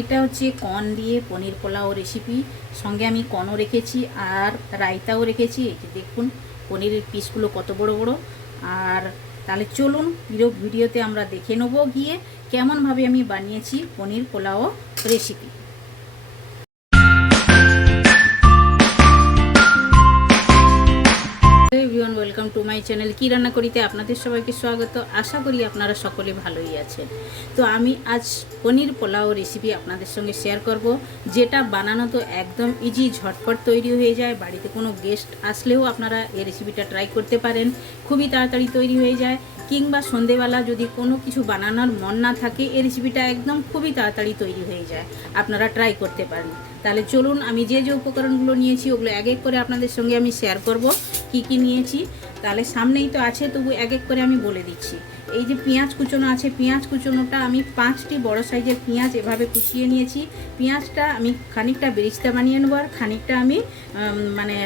এটা হচ্ছে কর্ন দিয়ে পনির পোলাও রেসিপি সঙ্গে আমি কনও রেখেছি আর রায়তাও রেখেছি। এই যে দেখুন, পনিরের পিসগুলো কত বড় বড়। আর তাহলে চলুন ভিডিওতে আমরা দেখে নেব গিয়ে কেমনভাবে আমি বানিয়েছি paneer pulao recipe everyone welcome to my channel কী রান্না করিতে আপনাদের সবাইকে স্বাগত। আশা করি আপনারা সকলে ভালোই আছেন। তো আমি আজ পনির পোলাও রেসিপি আপনাদের সঙ্গে শেয়ার করব, যেটা বানানো তো একদম ইজি ঝটপট তৈরি হয়ে যায়, বাড়িতে কোনো গেস্ট আসলেও আপনারা এই রেসিপিটা ট্রাই করতে পারেন, খুবই তাড়াতাড়ি তৈরি হয়ে যায়, কিংবা সন্ধেবেলা যদি কোনো কিছু বানানোর মন না থাকে, এই রেসিপিটা একদম খুবই তাড়াতাড়ি তৈরি হয়ে যায়, আপনারা ট্রাই করতে পারেন। তাহলে চলুন আমি যে যে উপকরণগুলো নিয়েছি ওগুলো এক এক করে আপনাদের সঙ্গে আমি শেয়ার করব, কি কি নিয়েছি। তাহলে সামনেই তো আছে, তবু এক এক করে আমি বলে দিচ্ছি। এই যে পেঁয়াজ কুচোনো আছে, পেঁয়াজ কুচোনোটা আমি পাঁচটি বড় সাইজের পেঁয়াজ এভাবে কুচিয়ে নিয়েছি। পেঁয়াজটা আমি খানিকটা বেরিস্তা বানিয়ে নেব আর খানিকটা আমি মানে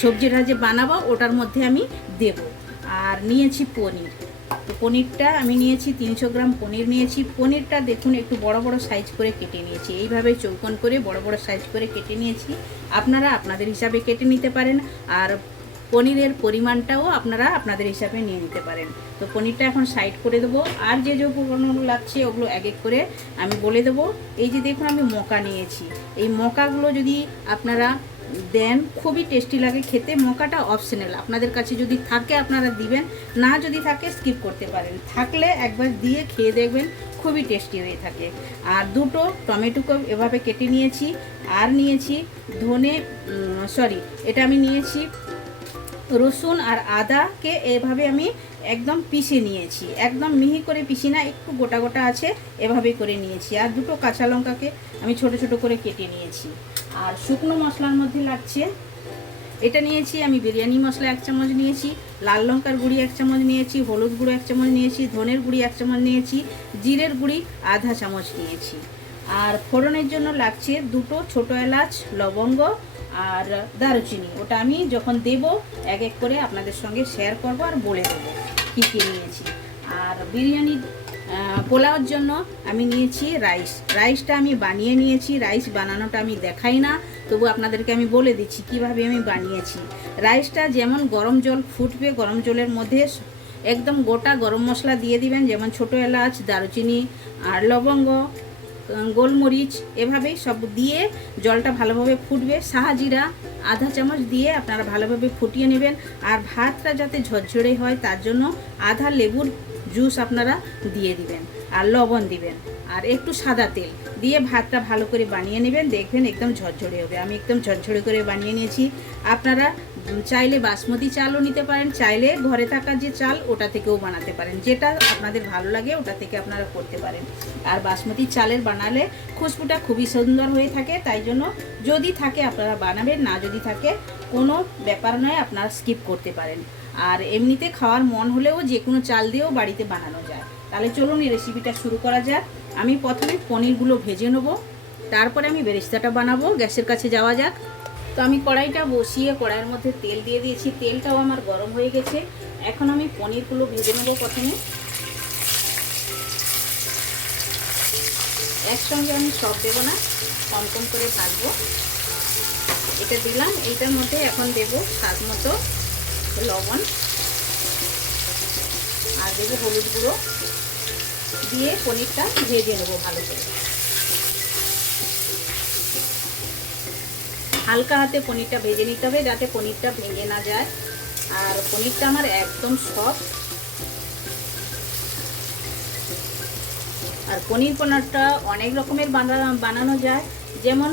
সবজিটা যে বানাবো ওটার মধ্যে আমি দেব। আর নিয়েছি পনির। তো পনিরটা আমি নিয়েছি, তিনশো গ্রাম পনির নিয়েছি। পনিরটা দেখুন, একটু বড় বড় সাইজ করে কেটে নিয়েছি। এইভাবে চৌকন করে বড় বড় সাইজ করে কেটে নিয়েছি। আপনারা আপনাদের হিসাবে কেটে নিতে পারেন আর পনিরের পরিমাণটাও আপনারা আপনাদের হিসাবে নিয়ে নিতে পারেন। তো পনিরটা এখন সাইড করে দেবো। আর যে যে উপকরণগুলো লাগছে ওগুলো এক এক করে আমি বলে দেবো। এই যে দেখুন, আমি মকা নিয়েছি। এই মকাগুলো যদি আপনারা দেন খুবই টেস্টি লাগে খেতে, মকাটা অপশনাল আপনাদের কাছে যদি থাকে, আপনারা দিবেন। না যদি থাকে স্কিপ করতে পারেন। থাকলে একবার দিয়ে খেয়ে দেখবেন, খুবই টেস্টি হয়ে থাকে। আর দুটো টমেটোকে এভাবে কেটে নিয়েছি। আর নিয়েছি ধনে সরি এটা আমি নিয়েছি রসুন আর আদাকে এভাবে আমি একদম পিষে নিয়েছি। একদম মিহি করে পিষি না, একটু গোটা গোটা আছে, এভাবে করে নিয়েছি। আর দুটো কাঁচা লঙ্কাকে আমি ছোট ছোট করে কেটে নিয়েছি। আর শুকনো মশলার মধ্যে লাগছে, এটা নিয়েছি আমি বিরিয়ানি মশলা এক চামচ নিয়েছি, লাল লঙ্কার গুঁড়ি এক চামচ নিয়েছি, হলুদ গুঁড়ো এক চামচ নিয়েছি, ধনের গুঁড়ি এক চামচ নিয়েছি, জিরের গুঁড়ি আধা চামচ নিয়েছি। আর ফোড়নের জন্য লাগছে দুটো ছোটো এলাচ, লবঙ্গ আর দারুচিনি। ওটা আমি যখন দেব, এক এক করে আপনাদের সঙ্গে শেয়ার করব আর বলে দেবো কী কী নিয়েছি। আর বিরিয়ানি পোলাওর জন্য আমি নিয়েছি রাইস। রাইসটা আমি বানিয়ে নিয়েছি, রাইস বানানোটা আমি দেখাই না, তবু আপনাদেরকে আমি বলে দিচ্ছি কীভাবে আমি বানিয়েছি। রাইসটা যেমন গরম জল ফুটবে, গরম জলের মধ্যে একদম গোটা গরম মশলা দিয়ে দিবেন, যেমন ছোটো এলাচ, দারুচিনি আর লবঙ্গ। গোলমরিচ এভাবেই সব দিয়ে জলটা ভালোভাবে ফুটবে। সাহাজিরা আধা চামচ দিয়ে আপনারা ভালোভাবে ফুটিয়ে নেবেন। আর ভাতটা যাতে ঝরঝরে হয়, তার জন্য আধা লেবুর জুস আপনারা দিয়ে দিবেন আর লবণ দিবেন। আর একটু সাদা তেল দিয়ে ভাতটা ভালো করে বানিয়ে নেবেন। দেখবেন একদম ঝরঝরে হবে। আমি একদম ঝরঝরে করে বানিয়ে নিয়েছি। আপনারা চাইলে বাসমতি চালও নিতে পারেন, চাইলে ঘরে থাকা যে চাল ওটা থেকেও বানাতে পারেন। যেটা আপনাদের ভালো লাগে ওটা থেকে আপনারা করতে পারেন। আর বাসমতি চালের বানালে খুশবুটা খুবই সুন্দর হয়ে থাকে, তাই জন্য যদি থাকে আপনারা বানাবেন, না যদি থাকে কোনো ব্যাপার নয়, আপনারা স্কিপ করতে পারেন। আর এমনিতে খাওয়ার মন হলেও যে কোনো চাল দিয়েও বাড়িতে বানানো যায়। তাহলে চলুন এই রেসিপিটা শুরু করা যাক। আমি প্রথমে পনিরগুলো ভেজে নেব, তারপরে আমি বেরেস্তাটা বানাবো। গ্যাসের কাছে যাওয়া যাক। তো আমি কড়াইটা বসিয়ে কড়াইয়ের মধ্যে তেল দিয়ে দিয়েছি। তেলটাও আমার গরম হয়ে গেছে। এখন আমি পনিরগুলো ভেজে নেব প্রথমে। একসঙ্গে আমি সব দেবো না, কম কম করে ভাজবো। এটা দিলাম, এইটার মধ্যে এখন দেব স্বাদ মতো লবণ আর দেবো হলুদ গুঁড়ো। দিয়ে পনিরটা ভেজে নেব ভালো করে। হালকা হাতে পনিরটা ভেজে নিতে হবে যাতে পনিরটা ভেঙে না যায়। আর পনিরটা আমার একদম সফট। আর পনির পনারটা অনেক রকমের বানা, বানানো যায়। যেমন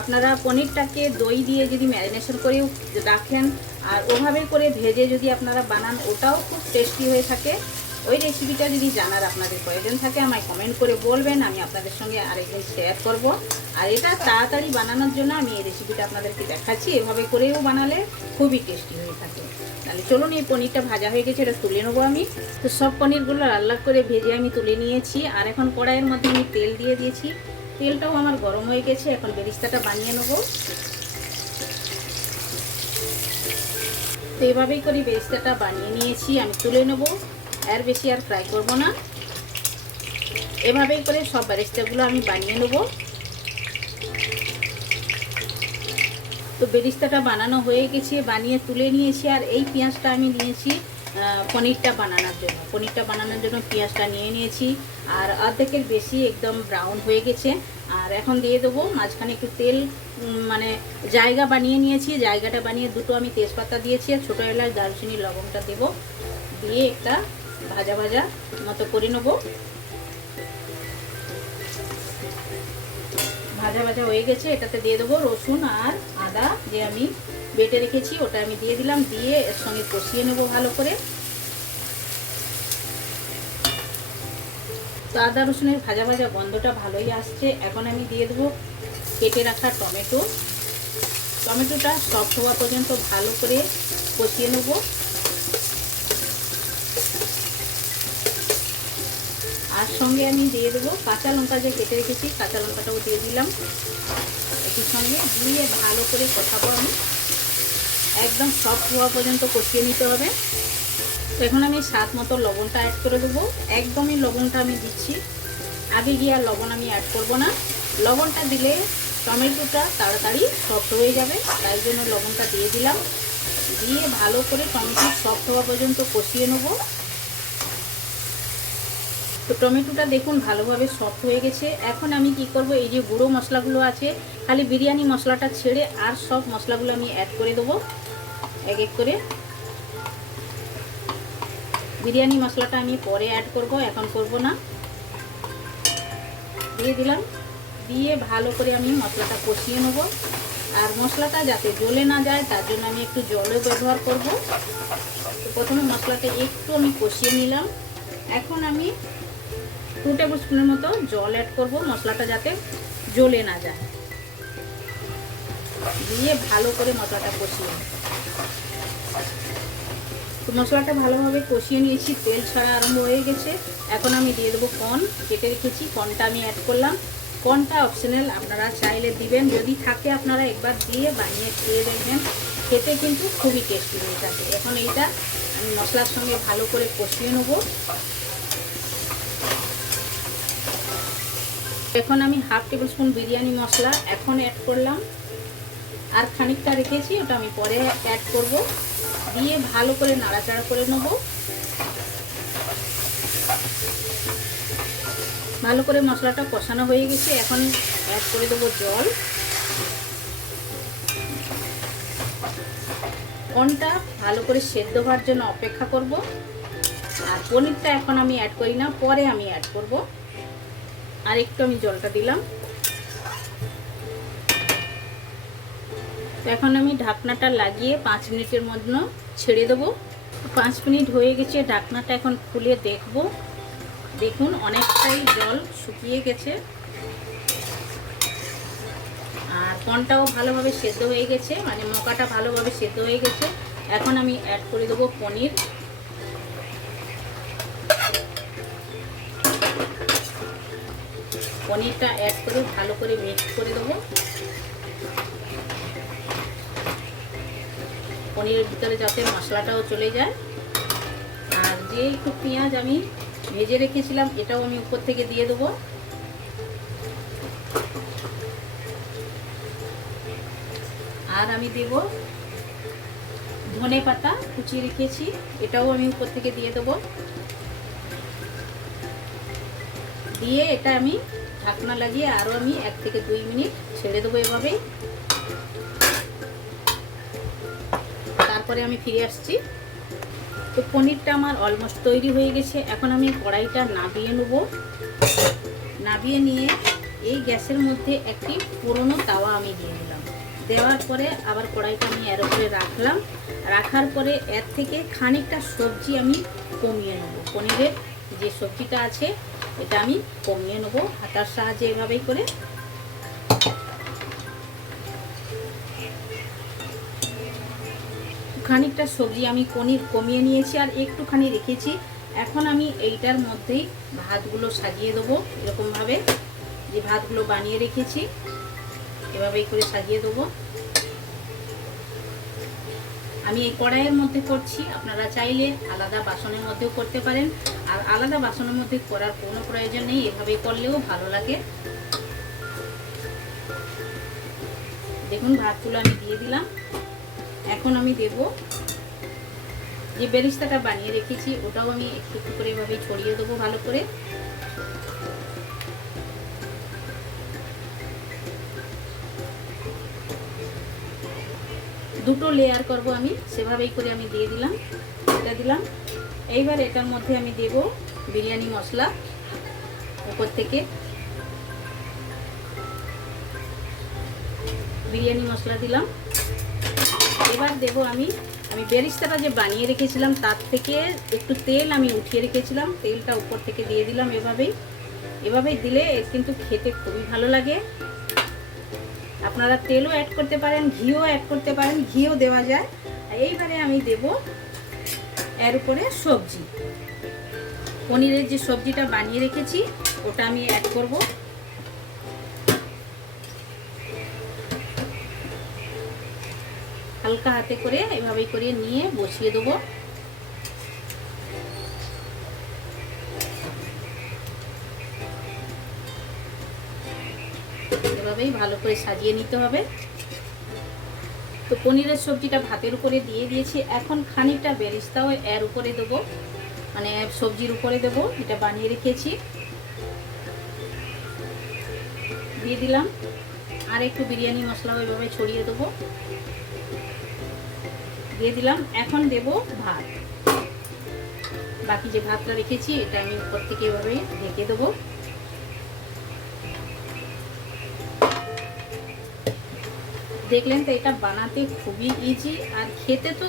আপনারা পনিরটাকে দই দিয়ে যদি ম্যারিনেশন করেও রাখেন, আর ওভাবে করে ভেজে যদি আপনারা বানান, ওটাও খুব টেস্টি হয়ে থাকে। ওই রেসিপিটা যদি জানার আপনাদের প্রয়োজন থাকে, আমায় কমেন্ট করে বলবেন, আমি আপনাদের সঙ্গে আরেকদিন শেয়ার করব। আর এটা তাড়াতাড়ি বানানোর জন্য আমি এই রেসিপিটা আপনাদেরকে দেখাচ্ছি। এভাবে করেও বানালে খুবই টেস্টি হয়ে থাকে। তাহলে চলুন, এই পনিরটা ভাজা হয়ে গেছে, এটা তুলে নেব আমি। তো সব পনিরগুলো লাল লাল করে ভেজে আমি তুলে নিয়েছি। আর এখন কড়াইয়ের মধ্যে আমি তেল দিয়ে দিয়েছি। তেলটাও আমার গরম হয়ে গেছে, এখন বেরিস্তাটা বানিয়ে নেব। তো এভাবেই করে বেরিস্তাটা বানিয়ে নিয়েছি, আমি তুলে নেব। আর বেশি আর ফ্রাই করব না। এভাবেই করে সব বেরেস্তাগুলো আমি বানিয়ে নেব। তো বেরিস্তাটা বানানো হয়ে গেছে, বানিয়ে তুলে নিয়েছি, আর এই পেঁয়াজটা আমি নিয়েছি পনিরটা বানানোর জন্য। পনিরটা বানানোর জন্য পেঁয়াজটা নিয়ে নিয়েছি, আর অর্ধেকের বেশি একদম ব্রাউন হয়ে গেছে। আর এখন দিয়ে দেবো মাঝখানে একটু তেল মানে জায়গা বানিয়ে নিয়েছি। জায়গাটা বানিয়ে দুটো আমি তেজপাতা দিয়েছি, আর ছোটো এলাচ, দারচিনি লবঙ্গটা দেবো। দিয়ে একটা ভাজা ভাজা মতো করে নেব। ভাজা ভাজা হয়ে গেছে, এটাতে দিয়ে দেবো রসুন আর আদা যে আমি বেটে রেখেছি, ওটা আমি দিয়ে দিলাম, দিয়ে এর সঙ্গে কষিয়ে নেব ভালো করে। তো আদা রসুনের ভাজা ভাজা গন্ধটা ভালোই আসছে। এখন আমি দিয়ে দেবো কেটে রাখা টমেটো। টমেটোটা সফট হওয়া পর্যন্ত ভালো করে কষিয়ে নেব। আর সঙ্গে আমি দিয়ে দেবো কাঁচা লঙ্কা যে কেটে রেখেছি, কাঁচা লঙ্কাটাও দিয়ে দিলাম। এটির সঙ্গে দিয়ে ভালো করে কষাবো আমি একদম সফট হওয়া পর্যন্ত কষিয়ে নিতে হবে। তো এখন আমি স্বাদ মতো লবণটা অ্যাড করে দেবো। একদমই লবণটা আমি দিচ্ছি। আগে গিয়ে আর লবণ আমি অ্যাড করব না। লবণটা দিলে টমেটোটা তাড়াতাড়ি সফট হয়ে যাবে, তাই জন্য লবণটা দিয়ে দিলাম। দিয়ে ভালো করে টমেটো সফট হওয়া পর্যন্ত কষিয়ে নেব। তো টমেটোটা দেখুন ভালোভাবে সফট হয়ে গেছে। এখন আমি কি করব, এই যে গুঁড়ো মশলাগুলো আছে, খালি বিরিয়ানি মশলাটা ছেড়ে আর সব মশলাগুলো আমি অ্যাড করে দেবো। এক এক করে। বিরিয়ানি মশলাটা আমি পরে অ্যাড করব, এখন করব না। দিয়ে দিলাম। দিয়ে ভালো করে আমি মশলাটা কষিয়ে নেব। আর মশলাটা যাতে জ্বলে না যায়, তার জন্য আমি একটু জলও ব্যবহার করব। তো প্রথমে মশলাটা একটু আমি কষিয়ে নিলাম। এখন আমি টু টেবিল স্পুনের মতো জল অ্যাড করব, মশলাটা যাতে জ্বলে না যায়। দিয়ে ভালো করে মশলাটা কষিয়ে। তো মশলাটা ভালোভাবে কষিয়ে নিয়েছি, তেল ছাড়া আরম্ভ হয়ে গেছে। এখন আমি দিয়ে দেবো কর্ন, কেটে রেখেছি, কর্নটা আমি অ্যাড করলাম। কর্নটা অপশনাল আপনারা চাইলে দিবেন। যদি থাকে আপনারা একবার দিয়ে বানিয়ে খেয়ে দেখবেন। খেতে কিন্তু খুবই টেস্টি হয়ে থাকে। এখন এইটা আমি মশলার সঙ্গে ভালো করে কষিয়ে নেব। এখন আমি half tablespoon biryani masala এখন অ্যাড করলাম। আর খানিকটা রেখেছি, ওটা আমি পরে অ্যাড করব। দিয়ে ভালো করে নাড়াচাড়া করে নেব। ভালো করে মশলাটা কষানো হয়ে গেছে, এখন অ্যাড করে দেবো জল। কোনটা ভালো করে সেদ্ধ হওয়ার জন্য অপেক্ষা করব। আর পনিরটা এখন আমি অ্যাড করি না, পরে আমি অ্যাড করব। আর একটু আমি জলটা দিলাম। এখন আমি ঢাকনাটা লাগিয়ে পাঁচ মিনিটের মধ্যে ছেড়ে দেবো। পাঁচ মিনিট হয়ে গেছে, ঢাকনাটা এখন খুলে দেখব। দেখুন, অনেকটাই জল শুকিয়ে গেছে। আর কনটাও ভালোভাবে সেদ্ধ হয়ে গেছে মানে মকাটা ভালোভাবে সেদ্ধ হয়ে গেছে। এখন আমি অ্যাড করে দেবো পনির। পনিরটা অ্যাড করে ভালো করে মিক্স করে দেবো। পনিরের ভিতরে যাতে মশলাটাও চলে যায়। আর যে একটু পেঁয়াজ আমি ভেজে রেখেছিলাম, এটাও আমি উপর থেকে দিয়ে দেবো। আর আমি দেব ধনে পাতা কুচিয়ে রেখেছি, এটাও আমি উপর থেকে দিয়ে দেবো। দিয়ে এটা আমি ঢাকনা লাগিয়ে আরও আমি এক থেকে দুই মিনিট ছেড়ে দেবো এভাবে তারপরে আমি ফিরে আসছি। তো পনিরটা আমার অলমোস্ট তৈরি হয়ে গেছে। এখন আমি কড়াইটা নাবিয়ে নেব। নাবিয়ে নিয়ে এই গ্যাসের মধ্যে একটি পুরনো তাওয়া আমি দিয়ে দিলাম। দেওয়ার পরে আবার কড়াইটা আমি এর উপরে রাখলাম। রাখার পরে এর থেকে খানিকটা সবজি আমি কমিয়ে নেব। পনিরের যে সবজিটা আছে এটা আমি কমিয়ে নেব হাতার সাহায্যে এভাবেই করে। খানিকটা সবজি আমি পনির কমিয়ে নিয়েছি আর একটুখানি রেখেছি। এখন আমি এইটার মধ্যেই ভাতগুলো সাজিয়ে দেবো এরকমভাবে। যে ভাতগুলো বানিয়ে রেখেছি, এভাবেই করে সাজিয়ে দেবো। আমি এই কড়াইয়ের মধ্যে করছি। আপনারা চাইলে আলাদা বাসনের মধ্যেও করতে পারেন। আর আলাদা বাসনের মধ্যে করার কোনো প্রয়োজন নেই এভাবে করলেও ভালো লাগে। দেখুন, ভাতগুলো আমি দিয়ে দিলাম। এখন আমি দেব যে বেরিস্তাটা বানিয়ে রেখেছি, ওটাও আমি একটু একটু করে এভাবে ছড়িয়ে দেবো ভালো করে। দুটো লেয়ার করব আমি, সেভাবেই করে আমি দিয়ে দিলাম এটা দিলাম। এইবার এটার মধ্যে আমি দেব বিরিয়ানি মশলা, উপর থেকে। বিরিয়ানি মশলা দিলাম। এবার দেব আমি আমি বেরিস্তাটা যে বানিয়ে রেখেছিলাম, তার থেকে একটু তেল আমি উঠিয়ে রেখেছিলাম, তেলটা উপর থেকে দিয়ে দিলাম এভাবেই। এভাবেই দিলে কিন্তু খেতে খুবই ভালো লাগে। আপনারা তেলও অ্যাড করতে পারেন, ঘিও অ্যাড করতে পারেন, ঘিও দেওয়া যায়। এইবারে আমি দেব এর উপরে সবজি। পনিরের যে সবজিটা বানিয়ে রেখেছি, ওটা আমি অ্যাড করব। হালকা হাতে করে এভাবেই করে নিয়ে বসিয়ে দেবো। এভাবেই ভালো করে সাজিয়ে নিতে হবে। তো পনিরের সবজিটা ভাতের উপরে দিয়ে দিয়েছি। এখন খানিকটা বেরিস্তাও এর উপরে দেবো মানে সবজির উপরে দেবো, এটা বানিয়ে রেখেছি। দিয়ে দিলাম। আর একটু বিরিয়ানি মশলা ওইভাবে ছড়িয়ে দেবো। দিয়ে দিলাম। এখন দেব ভাত। বাকি যে ভাতটা রেখেছি, এটা আমি উপর থেকে এভাবে ঢেকে দেবো। দেখলেন তো এটা বানাতে খুবই ইজি আর খেতে তো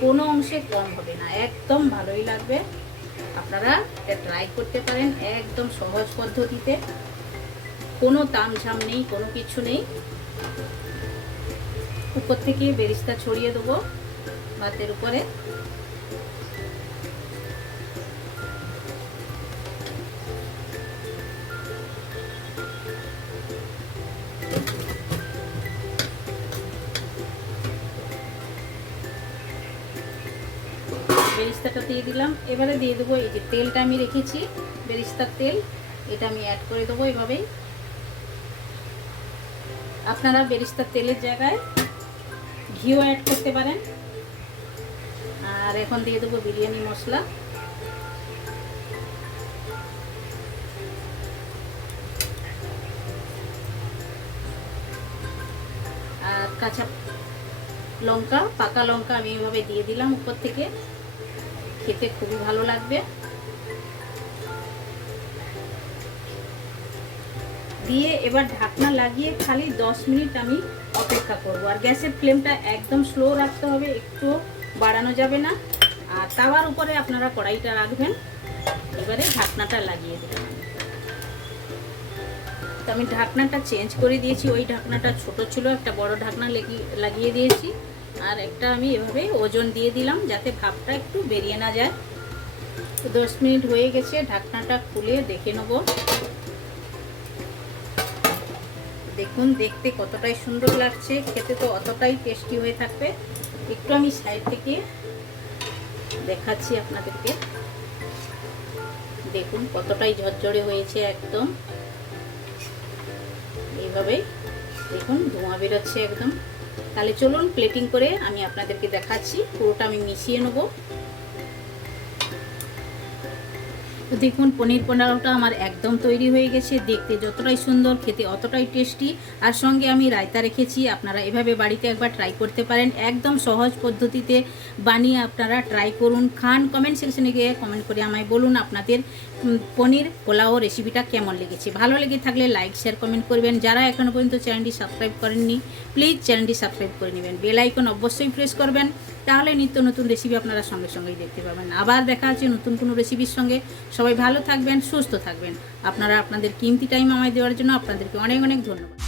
কোনো অংশে কম হবে না, একদম ভালোই লাগবে। আপনারা এটা ট্রাই করতে পারেন একদম সহজ পদ্ধতিতে। কোনো তামঝাম নেই, কোনো কিছু নেই। উপর থেকে বেরিস্তা ছড়িয়ে দেবো ভাতের উপরে। বেরিস্তাটা দিয়ে দিলাম। এবারে দিয়ে দেবো এই যে তেলটা আমি রেখেছি, বেরিস্তার তেল। এটা আমি অ্যাড করে দেবো এভাবেই। আপনারা বেরিস্তার তেলের জায়গায় ঘিও অ্যাড করতে পারেন। আর এখন দিয়ে দেবো বিরিয়ানি মশলা। আর কাঁচা লঙ্কা, পাকা লঙ্কা আমি এভাবে দিয়ে দিলাম উপর থেকে। খেতে খুবই ভালো লাগবে। দিয়ে এবার ঢাকনা লাগিয়ে খালি 10 মিনিট আমি অপেক্ষা করব। আর গ্যাসের ফ্লেমটা একদম স্লো রাখতে হবে, একটু বাড়ানো যাবে না। আর তাওয়ার উপরে আপনারা কড়াইটা রাখবেন। এবারে ঢাকনাটা লাগিয়ে দেবেন। তো আমি ঢাকনাটা চেঞ্জ করে দিয়েছি। ওই ঢাকনাটা ছোট ছিল, একটা বড় ঢাকনা লাগিয়ে দিয়েছি। আর একটা আমি এভাবে ওজন দিয়ে দিলাম যাতে ভাবটা একটু বেরিয়ে না যায়। দশ মিনিট হয়ে গেছে, ঢাকনাটা খুলে দেখে নেব। দেখুন, দেখতে কতটাই সুন্দর লাগছে, খেতে তো অতটাই টেস্টি হয়ে থাকবে। একটু আমি সাইড থেকে দেখাচ্ছি আপনাদেরকে। দেখুন, কতটাই ঝরঝরে হয়েছে একদম। এইভাবে দেখুন, ধোঁয়া বেরোচ্ছে একদম। তাহলে চলুন প্লেটিং করে আমি আপনাদেরকে দেখাচ্ছি। পুরোটা আমি মিশিয়ে নেব। দেখুন, পনির পোলাওটা আমার একদম তৈরি হয়ে গেছে। দেখতে যতটাই সুন্দর, খেতে অতটাই টেস্টি। আর সঙ্গে আমি রায়তা রেখেছি। আপনারা এভাবে বাড়িতে একবার ট্রাই করতে পারেন। একদম সহজ পদ্ধতিতে বানিয়ে আপনারা ট্রাই করুন। খান কমেন্ট সেকশনে গিয়ে কমেন্ট করে আমায় বলুন আপনাদের পনির পোলাও রেসিপিটা কেমন লেগেছে? ভালো লেগে থাকলে লাইক শেয়ার কমেন্ট করবেন। যারা এখনও পর্যন্ত চ্যানেলটি সাবস্ক্রাইব করেননি প্লিজ চ্যানেলটি সাবস্ক্রাইব করে নেবেন। বেল আইকন অবশ্যই প্রেস করবেন। তাহলে নিত্য নতুন রেসিপি আপনারা সঙ্গে সঙ্গেই দেখতে পাবেন। আবার দেখা আছে নতুন কোনো রেসিপির সঙ্গে। সবাই ভালো থাকবেন, সুস্থ থাকবেন। আপনারা আপনাদের কিমতি টাইম আমায় দেওয়ার জন্য আপনাদেরকে অনেক অনেক ধন্যবাদ।